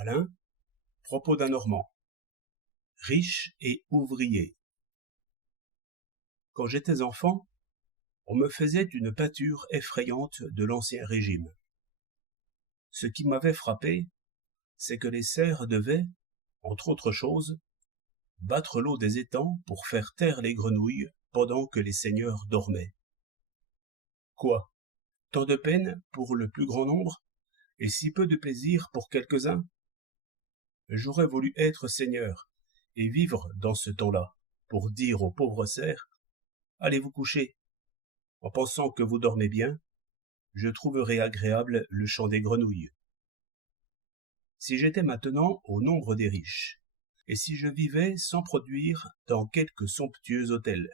Alain, propos d'un Normand. Riche et ouvrier. Quand j'étais enfant, on me faisait une peinture effrayante de l'Ancien Régime. Ce qui m'avait frappé, c'est que les serfs devaient, entre autres choses, battre l'eau des étangs pour faire taire les grenouilles pendant que les seigneurs dormaient. Quoi? Tant de peine pour le plus grand nombre et si peu de plaisir pour quelques-uns? J'aurais voulu être seigneur et vivre dans ce temps-là pour dire aux pauvres serfs « Allez vous coucher ». En pensant que vous dormez bien, je trouverais agréable le chant des grenouilles. Si j'étais maintenant au nombre des riches, et si je vivais sans produire dans quelque somptueux hôtel,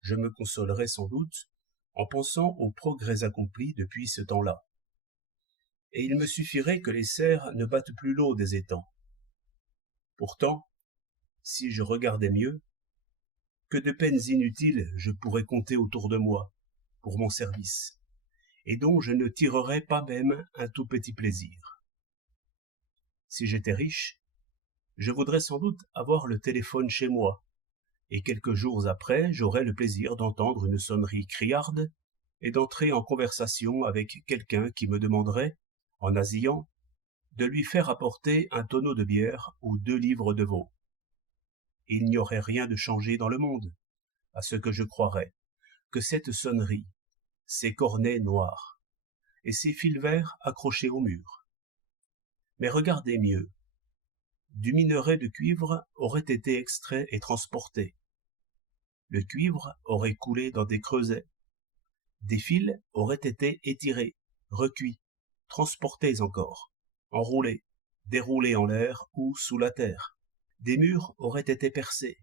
je me consolerais sans doute en pensant aux progrès accomplis depuis ce temps-là. Et il me suffirait que les cerfs ne battent plus l'eau des étangs. Pourtant, si je regardais mieux, que de peines inutiles je pourrais compter autour de moi, pour mon service, et dont je ne tirerais pas même un tout petit plaisir. Si j'étais riche, je voudrais sans doute avoir le téléphone chez moi, et quelques jours après, j'aurais le plaisir d'entendre une sonnerie criarde et d'entrer en conversation avec quelqu'un qui me demanderait, en nasillant, de lui faire apporter un tonneau de bière ou 2 livres de veau. Il n'y aurait rien de changé dans le monde, à ce que je croirais, que cette sonnerie, ces cornets noirs, et ces fils verts accrochés au mur. Mais regardez mieux. Du minerai de cuivre aurait été extrait et transporté. Le cuivre aurait coulé dans des creusets. Des fils auraient été étirés, recuits, transportés encore, enroulés, déroulés en l'air ou sous la terre. Des murs auraient été percés.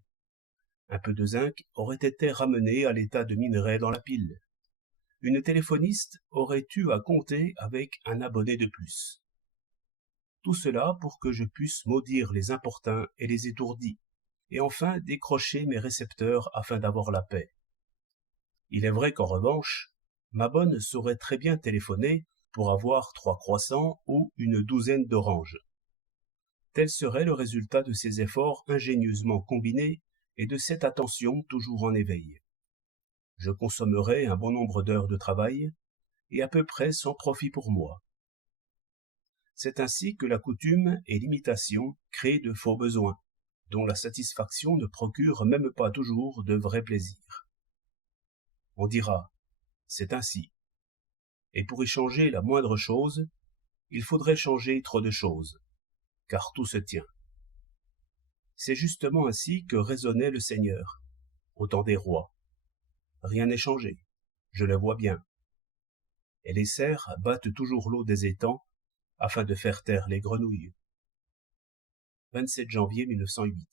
Un peu de zinc aurait été ramené à l'état de minerai dans la pile. Une téléphoniste aurait eu à compter avec un abonné de plus. Tout cela pour que je puisse maudire les importuns et les étourdis, et enfin décrocher mes récepteurs afin d'avoir la paix. Il est vrai qu'en revanche, ma bonne saurait très bien téléphoner pour avoir 3 croissants ou une douzaine d'oranges. Tel serait le résultat de ces efforts ingénieusement combinés et de cette attention toujours en éveil. Je consommerais un bon nombre d'heures de travail, et à peu près sans profit pour moi. C'est ainsi que la coutume et l'imitation créent de faux besoins, dont la satisfaction ne procure même pas toujours de vrais plaisirs. On dira, c'est ainsi. Et pour y changer la moindre chose, il faudrait changer trop de choses, car tout se tient. C'est justement ainsi que raisonnait le Seigneur, au temps des rois. Rien n'est changé, je le vois bien. Et les cerfs battent toujours l'eau des étangs afin de faire taire les grenouilles. 27 janvier 1908